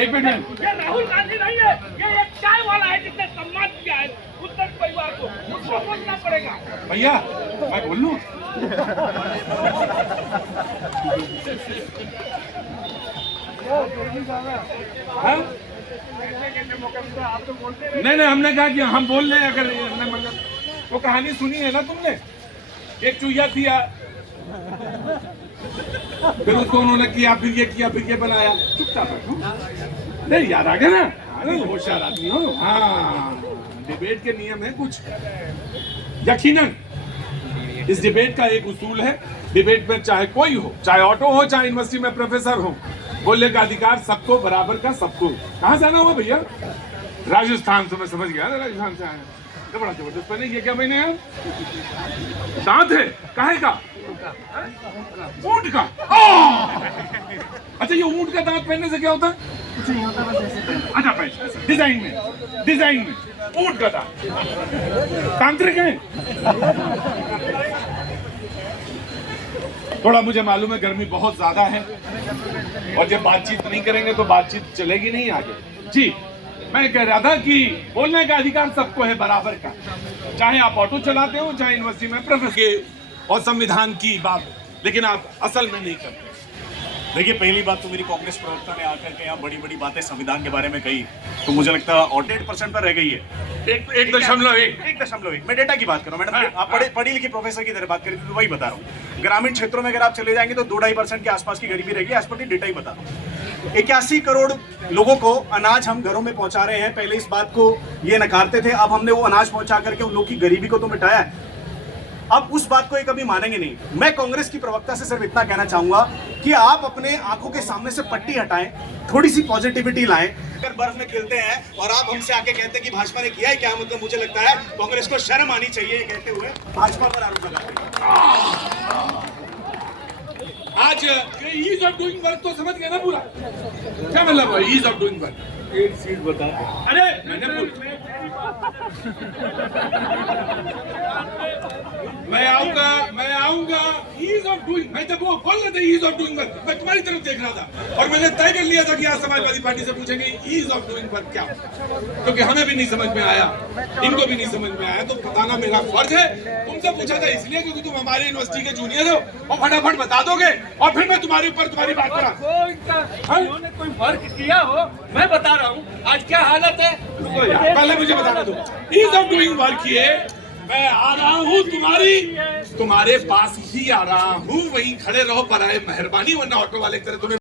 एक मिनट, ये राहुल गांधी नहीं है, ये एक चाय वाला है जिसने सम्मान किया है उत्तर परिवार को, उसको बोलना पड़ेगा। भैया मैं बोल लूं? नहीं, हमने कहा कि हम बोल रहे हैं, अगर मतलब वो कहानी सुनी है ना तुमने, एक चूहिया थी, फिर उसको उन्होंने किया, फिर ये बनाया, चुपचाप नहीं याद आ गया ना, होशियार आदमी हो। हाँ, डिबेट के नियम है कुछ, यकीनन इस डिबेट का एक उसूल है, डिबेट में चाहे कोई हो, चाहे ऑटो हो, चाहे यूनिवर्सिटी में प्रोफेसर हो, बोलने का अधिकार सबको, बराबर का सबको। कहाँ जाना हुआ भैया? राजस्थान से, मैं समझ गया ना, राजस्थान से आया, तो बड़ा जबरदस्त पहने, ये क्या मैंने है? दांत है, काहे का? ऊंट का। अच्छा, ये ऊंट का दांत पहनने से क्या होता है? कुछ नहीं होता, बस ऐसे। अच्छा, पहन डिजाइन में ऊंट का दांत तांत्रिक है। थोड़ा मुझे मालूम है गर्मी बहुत ज्यादा है, और जब बातचीत नहीं करेंगे तो बातचीत चलेगी नहीं आगे। जी, मैं कह रहा था कि बोलने का अधिकार सबको है, बराबर का, चाहे आप ऑटो चलाते हो, चाहे यूनिवर्सिटी में प्रोफेसर, और संविधान की बात, लेकिन आप असल में नहीं करते। देखिए, पहली बात तो मेरी कांग्रेस प्रवक्ता ने आकर के यहाँ बड़ी बड़ी बातें संविधान के बारे में कही, तो मुझे लगता है 88% पर रह गई है। 1.1 मैं डेटा की बात कर रहा हूँ मैडम, आप पढ़ी लिखी प्रोफेसर की तरह बात करें तो वही बता रहा हूँ। ग्रामीण क्षेत्रों में अगर आप चले जाएंगे तो 2-2.5% के आसपास की गरीबी रहेगी, आज पर डेटा ही बता रहा हूँ। 81 करोड़ लोगों को अनाज हम घरों में पहुंचा रहे हैं। पहले इस बात को ये नकारते थे, अब हमने वो अनाज पहुंचा करके उन लोगों की गरीबी को तो मिटाया है। अब उस बात को ये कभी मानेंगे नहीं। मैं कांग्रेस की प्रवक्ता से सिर्फ इतना कहना चाहूंगा कि आप अपने आंखों के सामने से पट्टी हटाएं, थोड़ी सी पॉजिटिविटी लाएं। अगर बर्फ में खेलते हैं और आप हमसे आके कहते हैं कि भाजपा ने किया है क्या, मतलब मुझे लगता है कांग्रेस को शर्म आनी चाहिए ये कहते हुए भाजपा पर आरोप लगाते हैं। आज ईज ऑफ डूइंग वर्क तो समझ गया ना पूरा, क्या मतलब है ईज ऑफ डूइंग वर्क? एक सीट बता। अरे मैं आऊंगा ईज ऑफ डूइंग। मैं जब वो बोल रहे थे ईज ऑफ डूइंग वर्क, मैं तुम्हारी तरफ देख रहा था और मैंने तय कर लिया था कि आज समाजवादी पार्टी से पूछेंगे ईज ऑफ डूइंग वर्क क्या, क्योंकि हमें भी नहीं समझ में आया, इनको भी नहीं समझ में आया, तो बताना मेरा फर्ज है। तुमसे पूछा था इसलिए क्योंकि तुम हमारे यूनिवर्सिटी के जूनियर हो और फटाफट बता दोगे और फिर मैं तुम्हारे ऊपर तुम्हारी बात करा। उन्होंने कोई वर्क किया हो, मैं बता रहा हूँ आज क्या हालत है। पहले मुझे बताना दो, ईज ऑफ डूइंग वर्क किए, मैं आ रहा हूँ तुम्हारे पास ही आ रहा हूँ, वहीं खड़े रहो, पर आए मेहरबानी, वरना ऑटो वाले की तरह तुम्हें